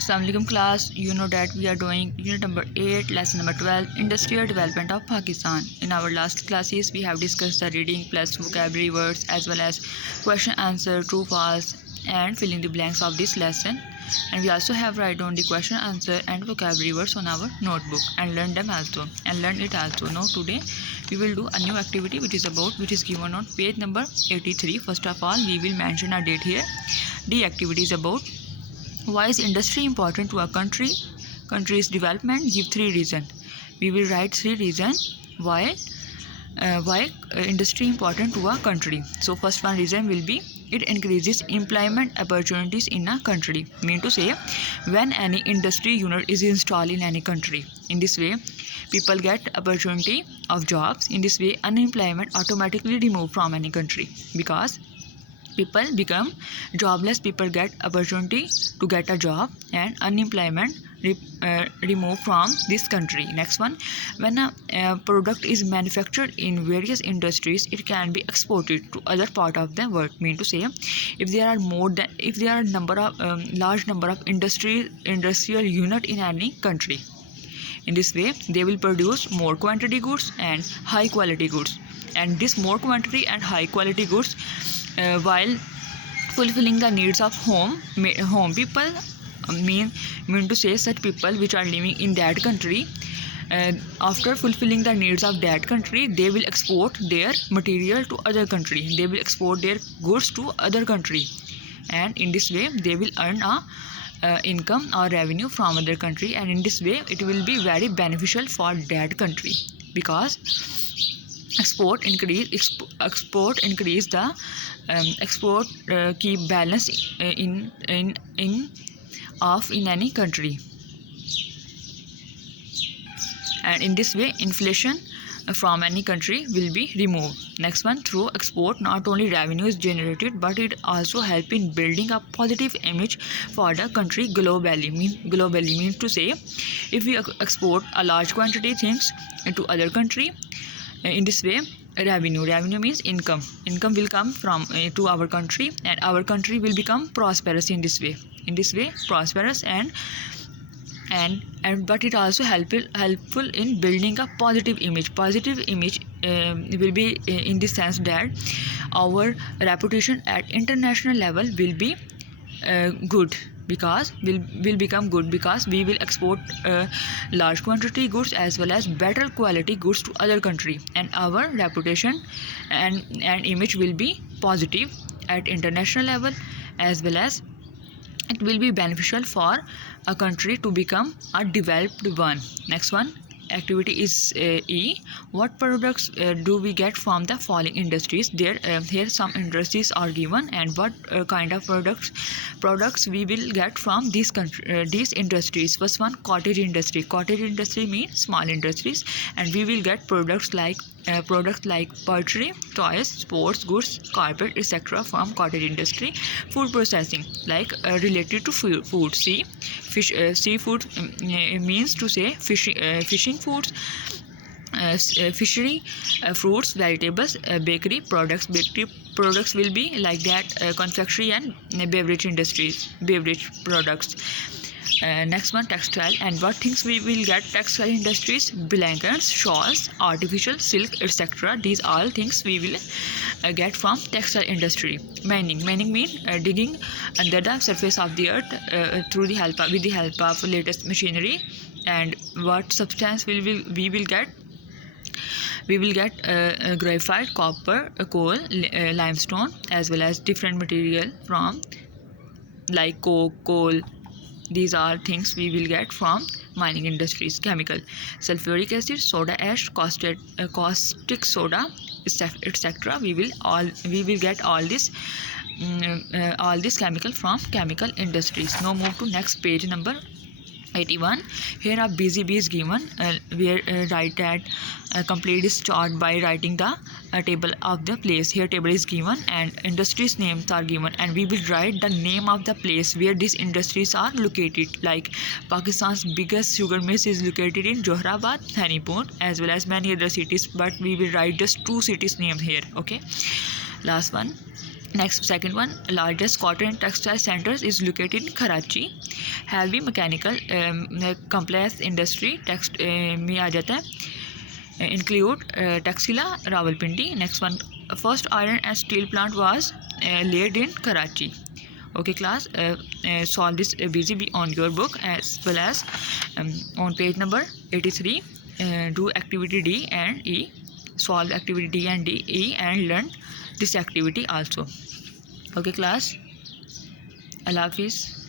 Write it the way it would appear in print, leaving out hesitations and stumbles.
Assalamualaikum class, you know that we are doing unit number 8, lesson number 12, Industrial Development of Pakistan. In our last classes, we have discussed the reading plus vocabulary words as well as question answer, true false and filling the blanks of this lesson. And we also have write down the question answer and vocabulary words on our notebook and learn them also and learn it also. Now today we will do a new activity which is given on page number 83. First of all, we will mention a date here. The activity is about why is industry important to a country's development. Give 3 reasons. We will write 3 reasons why industry important to a country. So first one reason will be it increases employment opportunities in a country. Mean to say, when any industry unit is installed in any country, in this way people get opportunity of jobs. In this way unemployment automatically removed from any country, because people become jobless, people get opportunity to get a job and unemployment removed from this country. Next one, when a product is manufactured in various industries, it can be exported to other part of the world. Mean to say, if there are large number of industrial unit in any country, in this way they will produce more quantity goods and high quality goods, and this more quantity and high quality goods while fulfilling the needs of home people, mean to say such people which are living in that country, after fulfilling the needs of that country, they will export their material to other country, they will export their goods to other country, and in this way they will earn a income or revenue from other country, and in this way it will be very beneficial for that country, because export increase the export keep balance in any country, and in this way inflation from any country will be removed. Next one, through export not only revenue is generated, but it also help in building a positive image for the country globally. Means to say, if we export a large quantity things into other country, in this way revenue means income will come from to our country, and our country will become prosperous in this way prosperous, and but it also helpful in building a positive image will be in the sense that our reputation at international level will be good, because will become good, because we will export large quantity goods as well as better quality goods to other country, and our reputation and image will be positive at international level, as well as it will be beneficial for a country to become a developed one. Next one, activity is E. What products do we get from the following industries? Here some industries are given, and what kind of products we will get from these industries. First one, cottage industry means small industries, and we will get products like poultry, toys, sports goods, carpet, etc. from cottage industry. Food processing, like related to food. Seafood means to say fishing foods, fishery, fruits, vegetables, bakery products will be like that, confectionery and beverage products. Next one, textile, and what things we will get textile industries? Blankets, shawls, artificial silk, etc. These all things we will get from textile industry. Mining means digging under the surface of the earth with the help of latest machinery. And what substance we will get? We will get graphite, copper, coal, limestone, as well as different material from like coal. These are things we will get from mining industries. Chemical, sulfuric acid, soda ash, caustic soda, etc. We will get all this chemical from chemical industries. Now move to next page number 81. Here are busy bees given. Where write that complete this chart by writing the table of the place. Here table is given and industries names are given, and we will write the name of the place where these industries are located. Like Pakistan's biggest sugar mill is located in Johorabad, Thanipur, as well as many other cities, but we will write just 2 cities name here. Okay, last one. Next, second one, largest cotton and textile centers is located in Karachi. Heavy mechanical complex industry text में आ जाता है, include Taxila, Rawalpindi. Next one, first iron and steel plant was laid in Karachi. Okay class, solve this busy on your book as well as on page number 83. Do activity D and E, solve activity D and E and learn this activity also. Okay class, Allah Hafiz.